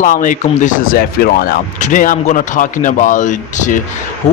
Assalamu alaikum, this is Zafir Rana. Today I'm gonna talking about who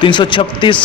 336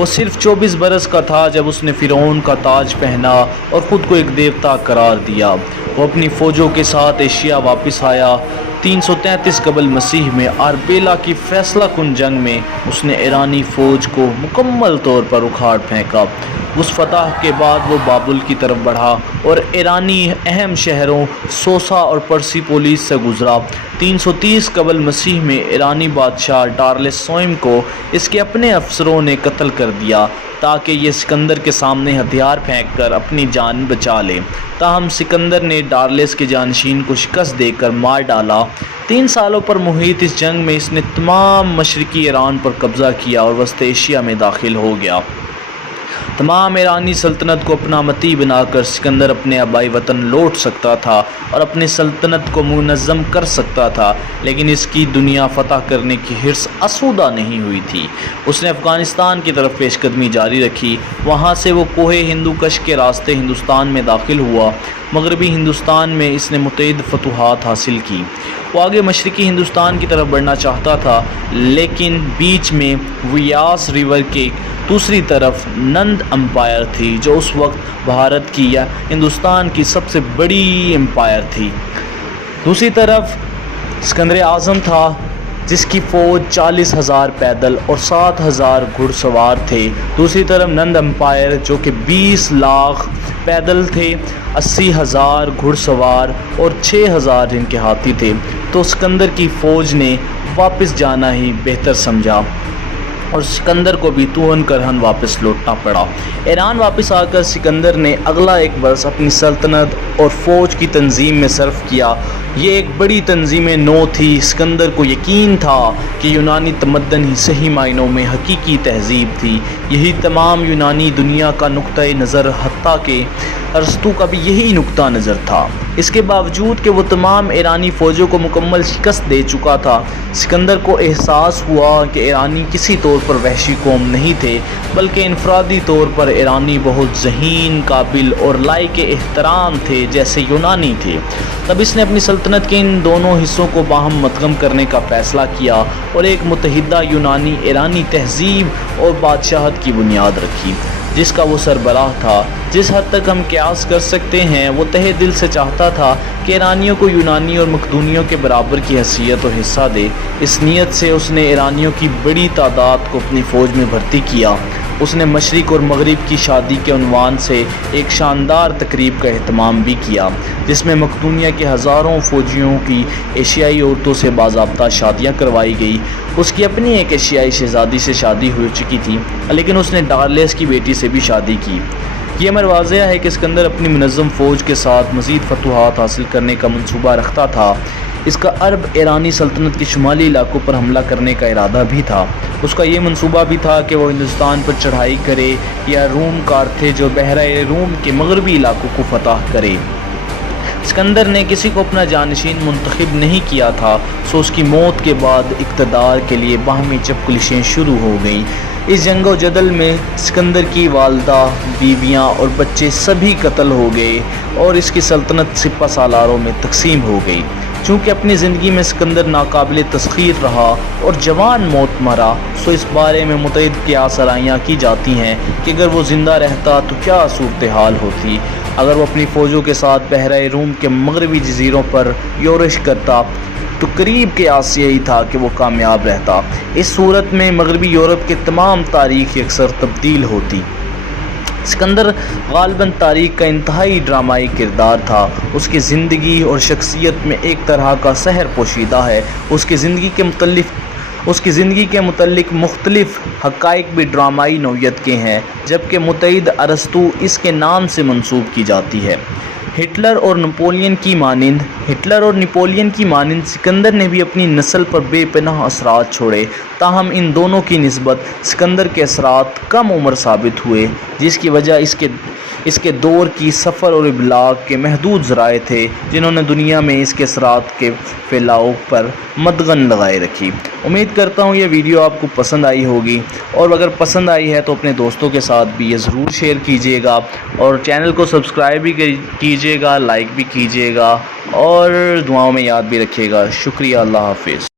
وہ صرف 24 برس کا تھا جب اس نے فرعون کا تاج پہنا اور خود کو ایک دیوتا قرار دیا۔ وہ اپنی فوجوں کے ساتھ ایشیا واپس آیا۔ 333 قبل مسیح میں آربیلا کی فیصلہ کن جنگ میں اس نے ایرانی فوج کو مکمل طور پر اکھاڑ پھینکا۔ اس فتح کے بعد وہ بابل کی طرف بڑھا اور ایرانی اہم شہروں سوسا اور پرسی پولیس سے گزرا۔ 330 قبل مسیح میں ایرانی بادشاہ ڈارلس سوئم کو اس کے اپنے افسروں نے قتل کر دیا تاکہ یہ سکندر کے سامنے ہتھیار پھینک کر اپنی جان بچا لے۔ تاہم سکندر نے ڈارلس کے جانشین کو شکست دے کر مار ڈالا۔ 3 سالوں پر محیط اس جنگ میں اس نے تمام مشرقی ایران پر قبضہ کیا اور وسط ایشیا میں داخل ہو گیا۔ تمام ایرانی سلطنت کو اپنا متی بنا کر سکندر اپنے آبائی وطن لوٹ سکتا تھا اور اپنی سلطنت کو منظم کر سکتا تھا، لیکن اس کی دنیا فتح کرنے کی حرص آسودہ نہیں ہوئی تھی۔ اس نے افغانستان کی طرف پیش قدمی جاری رکھی۔ وہاں سے وہ کوہ ہندو کش کے راستے ہندوستان میں داخل ہوا۔ مغربی ہندوستان میں اس نے متعدد فتوحات حاصل کی۔ وہ آگے مشرقی ہندوستان کی طرف بڑھنا چاہتا تھا، لیکن بیچ میں ویاس ریور کے دوسری طرف نند امپائر تھی، جو اس وقت بھارت کی یا ہندوستان کی سب سے بڑی امپائر تھی۔ دوسری طرف سکندر اعظم تھا، جس کی فوج 40,000 پیدل اور 7,000 گھڑ سوار تھے۔ دوسری طرف نند امپائر جو کہ 20 لاکھ پیدل تھے، 80,000 گھڑ سوار اور 6,000 جن کے ہاتھی تھے۔ تو سکندر کی فوج نے واپس جانا ہی بہتر سمجھا اور سکندر کو بھی توہن کرہن واپس لوٹنا پڑا۔ ایران واپس آ کر سکندر نے اگلا ایک برس اپنی سلطنت اور فوج کی تنظیم میں صرف کیا۔ یہ ایک بڑی تنظیم نو تھی۔ سکندر کو یقین تھا کہ یونانی تمدن ہی صحیح معنوں میں حقیقی تہذیب تھی۔ یہی تمام یونانی دنیا کا نقطۂ نظر، حتیٰ کہ ارسطو کا بھی یہی نقطہ نظر تھا۔ اس کے باوجود کہ وہ تمام ایرانی فوجوں کو مکمل شکست دے چکا تھا، سکندر کو احساس ہوا کہ ایرانی کسی طور پر وحشی قوم نہیں تھے، بلکہ انفرادی طور پر ایرانی بہت ذہین، قابل اور لائق احترام تھے جیسے یونانی تھے۔ تب اس نے اپنی سلطنت کے ان دونوں حصوں کو باہم مدغم کرنے کا فیصلہ کیا اور ایک متحدہ یونانی ایرانی تہذیب اور بادشاہت کی بنیاد رکھی، جس کا وہ سربراہ تھا۔ جس حد تک ہم قیاس کر سکتے ہیں، وہ تہہ دل سے چاہتا تھا کہ ایرانیوں کو یونانی اور مقدونیوں کے برابر کی حیثیت اور حصہ دے۔ اس نیت سے اس نے ایرانیوں کی بڑی تعداد کو اپنی فوج میں بھرتی کیا۔ اس نے مشرق اور مغرب کی شادی کے عنوان سے ایک شاندار تقریب کا اہتمام بھی کیا، جس میں مقدونیہ کے ہزاروں فوجیوں کی ایشیائی عورتوں سے باضابطہ شادیاں کروائی گئی۔ اس کی اپنی ایک ایشیائی شہزادی سے شادی ہو چکی تھی، لیکن اس نے ڈارلیس کی بیٹی سے بھی شادی کی۔ یہ امر واضح ہے کہ سکندر اپنی منظم فوج کے ساتھ مزید فتوحات حاصل کرنے کا منصوبہ رکھتا تھا۔ اس کا عرب ایرانی سلطنت کے شمالی علاقوں پر حملہ کرنے کا ارادہ بھی تھا۔ اس کا یہ منصوبہ بھی تھا کہ وہ ہندوستان پر چڑھائی کرے یا روم کارتھیج اور بحیرہ روم کے مغربی علاقوں کو فتح کرے۔ سکندر نے کسی کو اپنا جانشین منتخب نہیں کیا تھا، سو اس کی موت کے بعد اقتدار کے لیے باہمی چپکلشیں شروع ہو گئیں۔ اس جنگ و جدل میں سکندر کی والدہ، بیویاں اور بچے سبھی قتل ہو گئے اور اس کی سلطنت سپہ سالاروں میں تقسیم ہو گئی۔ چونکہ اپنی زندگی میں سکندر ناقابل تسخیر رہا اور جوان موت مرا، سو اس بارے میں متعدد قیاس آرائیاں کی جاتی ہیں کہ اگر وہ زندہ رہتا تو کیا صورتحال ہوتی۔ اگر وہ اپنی فوجوں کے ساتھ بحیرہ روم کے مغربی جزیروں پر یورش کرتا تو قریب قیاس یہی تھا کہ وہ کامیاب رہتا۔ اس صورت میں مغربی یورپ کے تمام تاریخ اکثر تبدیل ہوتی۔ سکندر غالباً تاریخ کا انتہائی ڈرامائی کردار تھا۔ اس کی زندگی اور شخصیت میں ایک طرح کا سحر پوشیدہ ہے۔ اس کی زندگی کے متعلق مختلف حقائق بھی ڈرامائی نوعیت کے ہیں، جبکہ متعدد ارسطو اس کے نام سے منسوب کی جاتی ہے۔ ہٹلر اور نپولین کی مانند سکندر نے بھی اپنی نسل پر بے پناہ اثرات چھوڑے، تاہم ان دونوں کی نسبت سکندر کے اثرات کم عمر ثابت ہوئے، جس کی وجہ اس کے دور کی سفر اور ابلاغ کے محدود ذرائع تھے، جنہوں نے دنیا میں اس کے اثرات کے پھیلاؤ پر مدغن لگائے رکھی۔ امید کرتا ہوں یہ ویڈیو آپ کو پسند آئی ہوگی، اور اگر پسند آئی ہے تو اپنے دوستوں کے ساتھ بھی یہ ضرور شیئر کیجیے گا، اور چینل کو سبسکرائب بھی کیجیے گا، لائک بھی کیجیے گا، اور دعاؤں میں یاد بھی رکھیے گا۔ شکریہ، اللہ حافظ۔